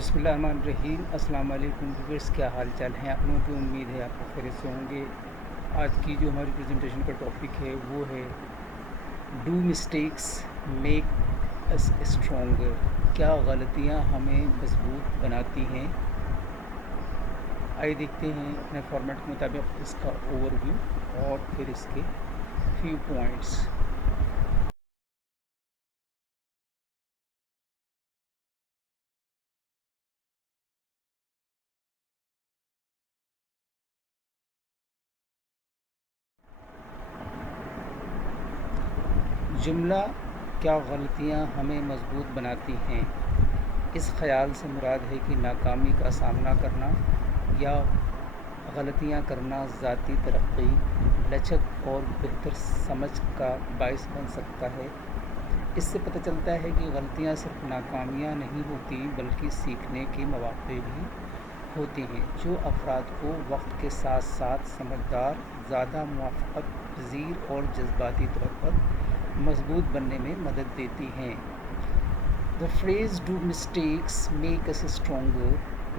بسم اللہ الرحمن الرحیم۔ السلام علیکم ویورز، کیا حال چال ہیں آپ لوگوں کی؟ امید ہے آپ کو خیریت سے ہوں گے۔ آج کی جو ہماری پریزنٹیشن کا ٹاپک ہے وہ ہے do mistakes make us stronger, کیا غلطیاں ہمیں مضبوط بناتی ہیں۔ آئیے دیکھتے ہیں اپنے فارمیٹ کے مطابق اس کا اوور ویو اور پھر اس کے فیو پوائنٹس۔ جملہ کیا غلطیاں ہمیں مضبوط بناتی ہیں، اس خیال سے مراد ہے کہ ناکامی کا سامنا کرنا یا غلطیاں کرنا ذاتی ترقی، لچک اور بہتر سمجھ کا باعث بن سکتا ہے۔ اس سے پتہ چلتا ہے کہ غلطیاں صرف ناکامیاں نہیں ہوتی بلکہ سیکھنے کے مواقع بھی ہوتی ہیں، جو افراد کو وقت کے ساتھ ساتھ سمجھدار، زیادہ موافقت پذیر اور جذباتی طور پر مضبوط بننے میں مدد دیتی ہیں۔ The phrase "do mistakes make us stronger"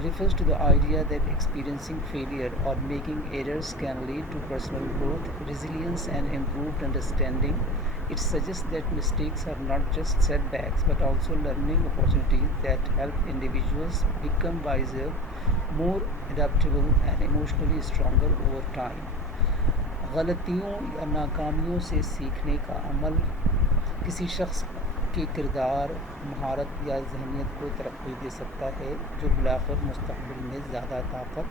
refers to the idea that experiencing failure or making errors can lead to personal growth, resilience, and improved understanding. It suggests that mistakes are not just setbacks but also learning opportunities that help individuals become wiser, more adaptable, and emotionally stronger over time. غلطیوں یا ناکامیوں سے سیکھنے کا عمل کسی شخص کے کردار، مہارت یا ذہنیت کو ترقی دے سکتا ہے، جو بالآخر مستقبل میں زیادہ طاقت،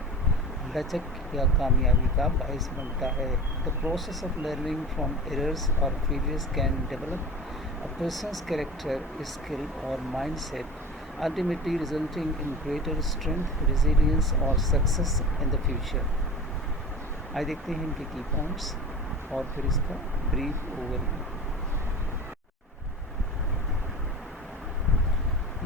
لچک یا کامیابی کا باعث بنتا ہے۔ The process of learning from errors or failures can develop a person's character, skill or mindset, ultimately resulting in greater strength, resilience or success in the future. آئے دیکھتے ہیں ان کے کی پوائنٹس اور پھر اس کا بریف اوور ویو۔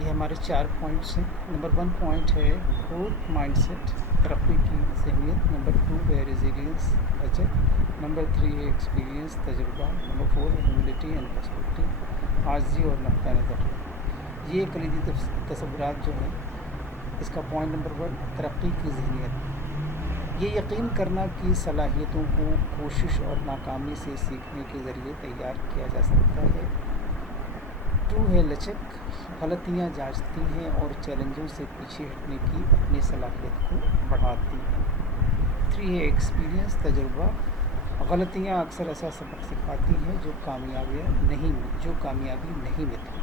یہ ہمارے 4 پوائنٹس ہیں۔ نمبر 1 پوائنٹ ہے گروتھ مائنڈ سیٹ، ترقی کی ذہنیت۔ نمبر 2 ہے ریزیلینس، لچک۔ نمبر 3 ہے ایکسپیرینس، تجربہ۔ نمبر 4 ہے ہیوملٹی اینڈ پرسپیکٹیو، عاجزی اور نقطہ نظر۔ یہ کلیدی تصورات جو ہیں، اس کا پوائنٹ نمبر 1 ترقی کی ذہنیت، یہ یقین کرنا کہ صلاحیتوں کو کوشش اور ناکامی سے سیکھنے کے ذریعے تیار کیا جا سکتا ہے۔ 2 ہے لچک، غلطیاں جانچتی ہیں اور چیلنجوں سے پیچھے ہٹنے کی اپنی صلاحیت کو بڑھاتی ہیں۔ 3 ہے ایکسپیرینس، تجربہ، غلطیاں اکثر ایسا سبق سکھاتی ہیں جو کامیابی نہیں ملتی۔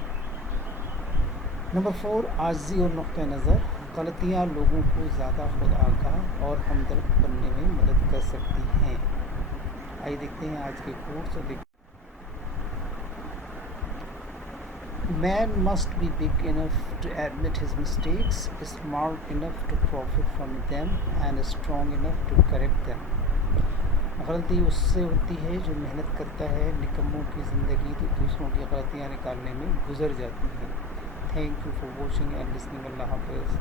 نمبر 4 عاجزی اور نقطہ نظر، غلطیاں لوگوں کو زیادہ خود آگاہ اور ہمدرد بننے میں مدد کر سکتی ہیں۔ آئیے دیکھتے ہیں آج کے کورس اور Man must be big enough to admit his mistakes, smart enough to profit from them, and strong enough to correct them. غلطی اس سے ہوتی ہے جو محنت کرتا ہے، نکموں کی زندگی تو دوسروں کی غلطیاں نکالنے میں گزر جاتی ہے۔ Thank you for watching and listening. اللہ حافظ۔